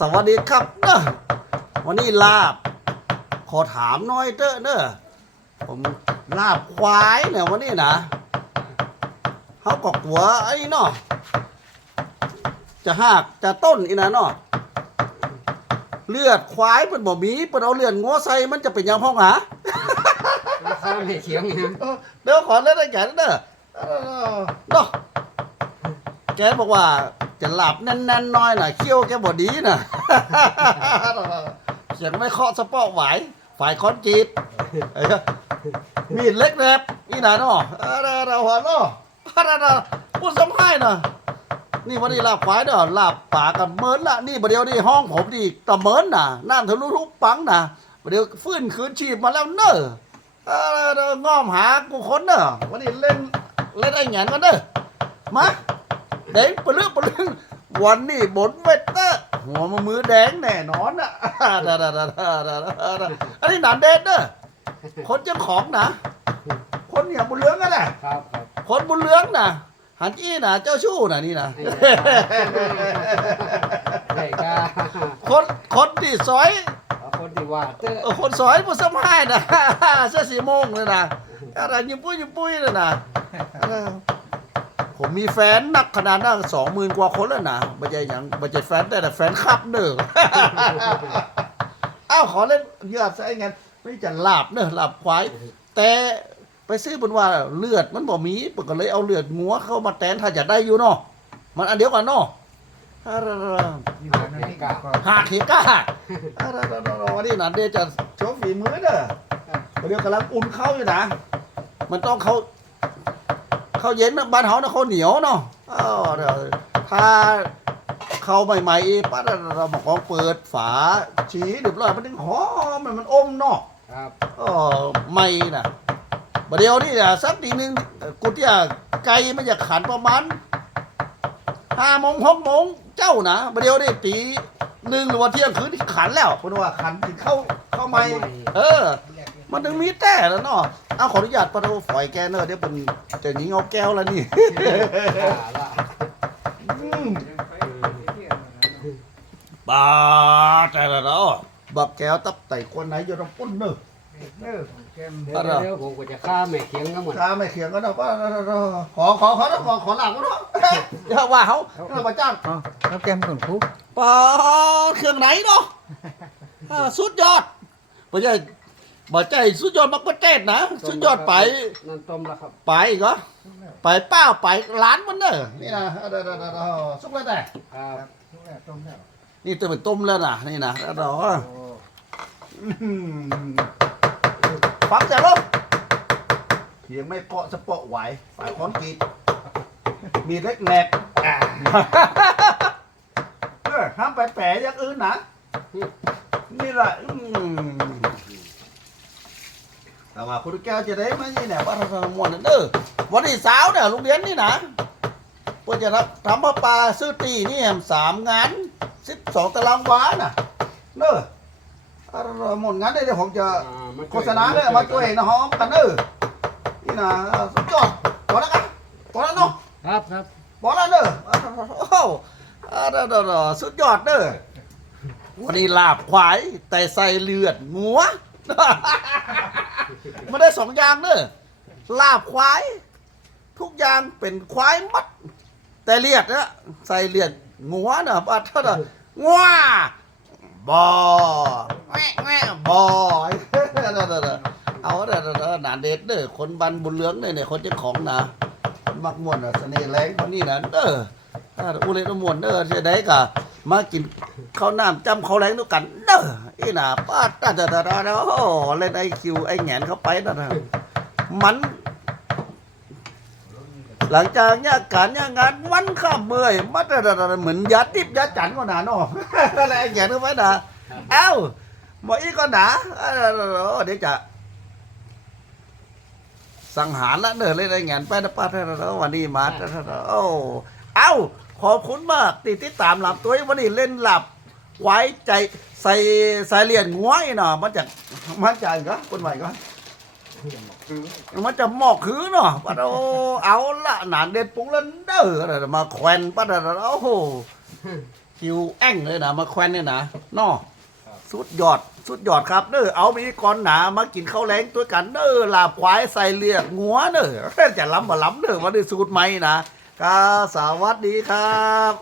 สวัสดีครับเนอะวันนี้ลาบ ขอถามหน้อยเด้อเนอะผมลาบควายเนี่ยวันนี้นะเขาก็กลัวไอ้เนาะจะหักจะต้นอีนะเนาะเลือดควายเป็นบ่มีเป็นเอาเลือดงัวใส่มันจะเป็นยังพ้องหาข้ามให้เถียงนะเออเดี๋ยวขอเล่นได้แกนเด้อเออเนาะแกบอกว่า จะหลับแน่นๆน้อยหน่ะเคี้ยวแกบ่ดีน่ะ เสียงไม่เคาะสะเปาะไหวฝ่ายคอนกรีตเอ้ยมีดเล็กแรบอีน่ะเนาะเออเออเออหัวเนาะเออเออพูดสำให้น่ะนี่วันนี้ลาบควายเด้อลาบป่ากับเมินละนี่ประเดี๋ยวนี่ห้องผมดีตะเมินน่ะน้ำทะลุทุกปังน่ะประเดี๋ยวฟื้นคืนชีพมาแล้วเนอะเออเออง้อมหากูคนเนอะวันนี้เล่นเล่นไอ้แหงนกันเนอะมา เด้งปลื้มปลื้มวันนี้บนเวทเตอร์หัวมือแดงแน่นอนอะดาดาดาดาดาดาอันนี้หนานเด็ดเนอะคนเจ้าของนะคนเนี่ยบุญเหลืองกันแหละครับครับคนบุญเหลืองนะหันอี้นะเจ้าชู้นะนี่นะไอ้กาคนคนที่ซอยเอาคนที่ว่าเตอเออคนซอยผู้สมัยนะเสื้อสีโมงเลยนะอะไรยิ้มปุ้ยยิ้มปุ้ยเลยนะเออ ผมมีแฟนนักขนาดนั้นสองหมื่นกว่าคนแล้วนะไม่ใช่อย่างไม่ใช่แฟนแต่แต่แฟนคลับเนอะอ้าวขอเล่นเยือดซะไอ้งั้นไม่จะลาบเนอะหลาบควาย แต่ไปซื้อบนว่าเลือดมันบ่มีปก็เลยเอาเลือดงัวเข้ามาแทนถ้าจะได้อยู่เนาะมันอันเดียวกันเนาะอยู่กับน้ำพริกก็หากเฮก้าวันนี้นันเดยวจะโชว์ฝีมือเด้อเดี๋ยวกำลังอุ่นเข้าอยู่นะ มันต้องเขา ขาเย็นนะบ้านเขานะเขาเหนียวเนาะอ้าวเดี๋ยวถ้าเขาใหม่ๆป้าเราบอกว่าเปิดฝาฉีเรียบร้อยมันถึงหอมมันมันอมเนาะครับเออไม่นะประเดี๋ยวนี่นะสักทีหนึ่งกูที่ไก่มันจะขันประมาณห้าโมงหกโมงเจ้านะประเดี๋ยวนี่ตีหนึ่งหรือว่าเที่ยงคืนที่ขันแล้วคุณว่าขันถึงเข้าเข้าไม่เออ มันถึงมีแต่แล้วเนาะเอาขออนุญาตประตูฝอยแกเนอะเดี๋ยวเป็นจะยิงเอาแก้วแล้วนี่กาละอืมบาแต่ละเนาะบักแก้วตับไตคนไหนอยู่ตรงปุ้นเนอะเออแกมเดี๋ยวเดี๋ยวผมก็จะข้ามให้เถียงกันหมดถ้าไม่เขียงก็ได้ว่าขอขอขอขอขอหลังก็ได้อย่าว่าเขาเราประจ้างอ๋อแล้วแกมขุนคุกปอเครื่องไหนเนาะอ่าสุดยอดไม่ใช่ บ่ใจสุดยอดมักประเทศนะสุดยอดไปนั่นต้มแล้วครับไปอีก็ไปเป้าไปร้านมันเนอะนี่นะเดี๋ยวเดี๋ยวเดี๋ยวเดี๋ยวสุกแล้วแต่ครับทุกแล้วต้มแล้วนี่ตัวเป็นต้มแล้วนะนี่นะแล้วเราโอ้อืมฟังจากลูกเพียงไม่เปาะสะเปาะไหวฝ่ายคอนกรีตมีเล็กแหนกอ่าเออห้ามไปแปะอย่างอื่นนะนี่แหละอืม แต่ว่าคุณแก้วจะได้ไหมนี่เนี่ยว่าทำมวนนั่นเด้อวันที่สาวเนี่ยโรงเรียนนี่นะเพื่อจะรับทำพระปลาซื้อตีนี่แหมสามงานสิบสองตารางวาน่ะเด้อเอาหมดงานได้เดี๋ยวผมจะอ่ามาโฆษณาเนี่ยมาช่วยนะฮอมกันเด้อนี่นะสุดยอดพอแล้วกันพอแล้วเนาะครับครับพอแล้วเด้อโอ้โหอ่าเด้อเด้อเด้อสุดยอดเด้อวันนี้ลาบควายแต่ใส่เลือดงัว มันได้สองอย่างเด้อลาบควาย ทุกอย่างเป็นควายมัด แต่เลือดนะใส่เลือดงัวเนอะบ้าเท่าไหร่งัวบอแม่แม่บอเอาเด้อเด้อเด้อหนาเด็ดเด้อคนบันบุญเหลืองเนี่ยเนี่ยคนเจ้าของนะคนมักมวนน่ะเสน่ห์แรงคนนี้นะเด้ออุเรนมวนเด้อจะได้ก็มากินข้าวน้ำจำข้าวแรงด้วยกันเด้อ อีน่ะป้าตาตาตาตาเล่นไอคิวไอแหงนเข้าไปนั่นะมัน หลังจากเนี่ยการเนี่ยงานวันข้ามเมื่อยมาแต่เหมือนยาติบยาจันก็หนาเนาะอะไรไอ้แหงนเข้าไปนะเอ้าหมออีก็หนาเอ้าเดี๋ยวจะสังหารละเดินเลยได้งนไปนะป้าท่านเราวันนี้มาท่านเราโอ้เอ้าขอบคุณมากติดติดตามหลับตัววันนี้เล่นหลับ ไว้ใจใส่ใส่เหรียญง้วยเนาะมันจะมันจะก็คนใหม่ก็มันจะหมอกคือเนาะป้าเราเอาละหนานเด็ดปุ้งแล้วเด้อะมาแขวนป้าเราโอ้โหคิวแอ่งเลยนะมาแควนเนี่ยนะนอสุดยอดสุดยอดครับเด้อเอามีก่อนหนามากินข้าวแรงตัวกันเด้อลาบควายใส่เลียกงัวเด้อจะล้ำมาล้ำเด้อวันนี้สูตรใหม่นะก็สวัสดีครับ